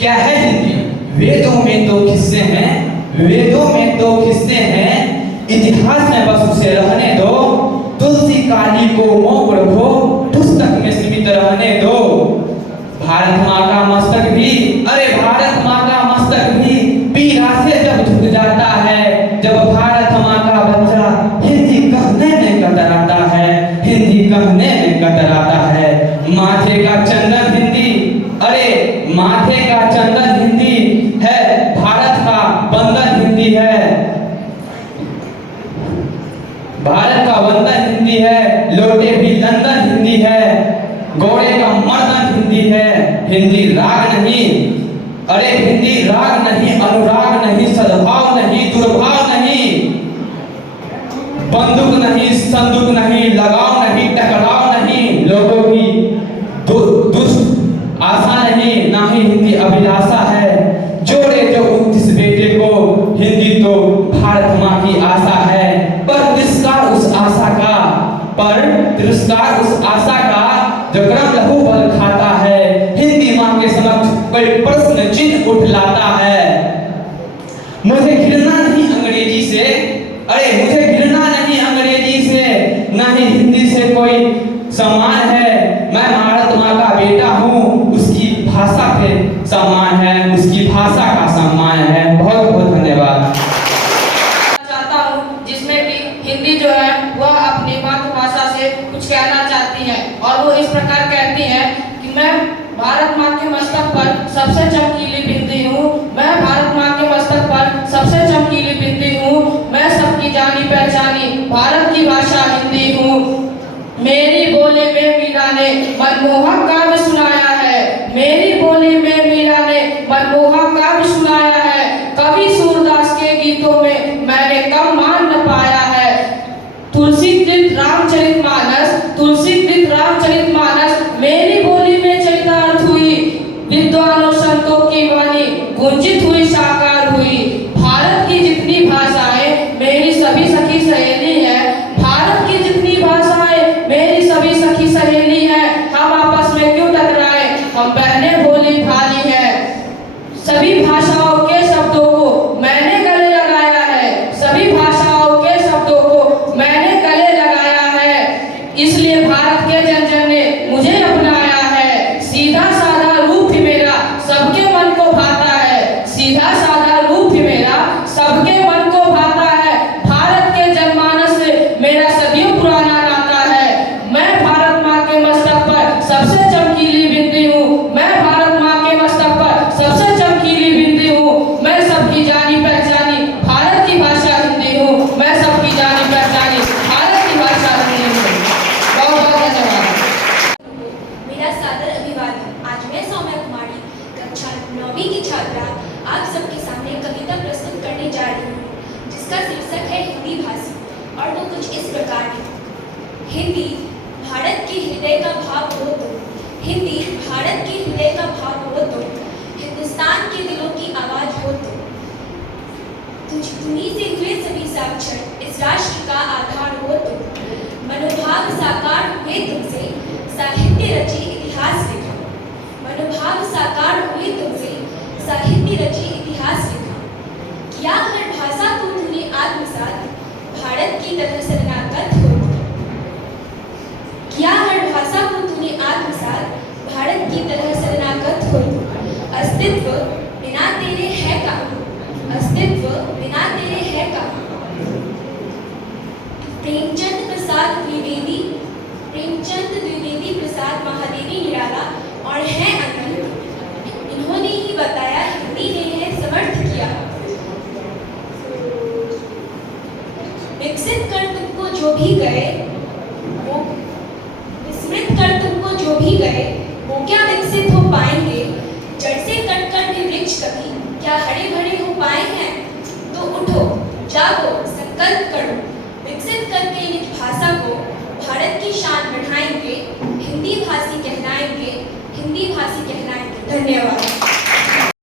क्या है हिंदी? वेदों में दो किस्से हैं, वेदों में दो किस्से हैं, इतिहास में बस उसे रहने दो। तुलसी काली को मोह रखो, पुस्तक में सीमित रहने दो। भारत माँ का मस्तक भी, अरे भारत माँ का मस्तक भी पीड़ा से जब झुक जाता है, जब भारत माँ का बच्चा हिंदी कहने में कतराता है, हिंदी कहने में कतराता है। माथे का चंदन हिंदी, अरे माथे का चंदन हिंदी है, भारत का बंधन हिंदी है, भारत का बंधन हिंदी है। लोटे भी लंदन हिंदी है, घोड़े का मर्दन हिंदी है। हिंदी राग नहीं, अरे हिंदी राग नहीं, अनुराग नहीं, सद्भाव नहीं, दुर्भाव नहीं, बंदूक नहीं, संदूक नहीं, लगाव नहीं, टकराव नहीं, लोगों की दुष्ट आशा नहीं, ना ही हिंदी अभिलाषा है। जोड़े जो 29 बेटे को, हिंदी तो भारत माँ की आशा है। पर तिरस्कार उस आशा का, पर तिरस्कार उस आशा का जो क्रम लहू बल खाता है। हिंदी माँ के समक्ष कोई प्रश्न चिन्ह उठ लाता है। मुझे घृणा नहीं अंग्रेजी से, अरे मुझे घृणा नहीं अंग्रेजी से, ना ही हिंदी से कोई सम्मान है। मैं भारत माँ का बेटा हूँ, उसकी भाषा पे सम्मान है, उसकी भाषा का सम्मान है। बहुत बहुत धन्यवाद। चाहता हूँ जिसमें कि हिंदी जो है वह अपनी मातृभाषा से कुछ कहना चाहती है, और वो इस प्रकार कहती है कि मैं भारत माँ के मस्तक पर सबसे चमकीली बिंदी हूँ, मैं भारत माँ के मस्तक पर सबसे चमकीली बिंदी हूँ, मैं सबकी जानी पहचानी भारत की भाषा हिंदी हूँ। मेरी बोली में मीरा ने मनमोहक काव्य सुनाया है, मेरी बोली में मीरा ने मनमोहक काव्य सुनाया है। कवि सूरदास के गीतों में मैंने कम मान न पाया है। तुलसीकृत रामचरितमानस, तुलसीकृत रामचरितमानस मेरी बोली में चरितार्थ हुई, विद्वानों संतों की वाणी गुंजित हुई, साकार हुई। भारत की जितनी भाषाएं मेरी सभी सखी सहेली है, भारत की जितनी भाषाएं मेरी सभी सखी सहेली है। हम आपस में क्यों टकराए, हम बहनें भोली भाली है। सभी भाषाओं के शब्दों को मैंने गले लगाया है, सभी भाषाओं के शब्दों को मैंने गले लगाया है। इसलिए भारत के जन जन ने मुझे अपनाया है। सीधा साधा रूप ही मेरा सबके मन को भाता है, सीधा साधा रूप ही मेरा सबके मन को भाता है। भारत के जनमानस से मेरा सदियों पुराना नाता है। मैं भारत माँ के मस्तक पर सबसे चमकीली बिंदी हूँ, मैं भारत माँ के मस्तक पर सबसे चमकीली बिंदी हूँ, मैं सबकी जानी पहचानी भारत की भाषा हिंदी हूँ, मैं सबकी जानी पहचानी भारत की भाषा हिंदी हूँ। बहुत बहुत धन्यवाद। मेरा सादर अभिवादन। आज मैं सौम्या कुमारी कक्षा 9वीं की छात्रा आप सबके सामने कविता प्रस्तुत करने जा रही हूँ, जिसका शीर्षक है हिंदी भाषी, और वो कुछ इस प्रकार है। हिंदी भारत के हृदय का भाव हो तो, हिंदी भारत के हृदय का भाव हो तो, हिंदुस्तान के दिलों की आवाज हो तो, तुम्हीं से हुए सभी साक्षर इस राष्ट्र का आधार हो तो, मनोभाव साकार हुए तुमसे साहित्य रची इतिहास लिखा, मनोभाव साकार हुए तुमसे साहित्य रची इतिहास लिखा। किया हर भाषा को तूने आत्मसात, भारत की तरह शरणागत हो तो, किया हर भाषा को तूने आत्मसात, भारत की तरह शरणागत हो तो। अस्तित्व बिना तेरे है कहाँ, अस्तित्व बिना तेरे है कहाँ। प्रेमचंद प्रसाद द्विवेदी, प्रेमचंद द्विवेदी प्रसाद महादेवी निराला और है अनंत, इन्होंने ही बताया हिंदी ने है समर्थ किया। विकसित कर तुमको जो भी गए वो, विस्मृत कर तुमको जो भी गए वो क्या विकसित हो पाएंगे। जड़ से कट कर भी वृक्ष कभी क्या हरे भरे हो पाए हैं। तो उठो जागो संकल्प करो, विकसित करके निज भाषा को भारत की शान बढ़ाएंगे, हिंदी भाषी कहलाएंगे, हिंदी भाषी कहलाएंगे। धन्यवाद।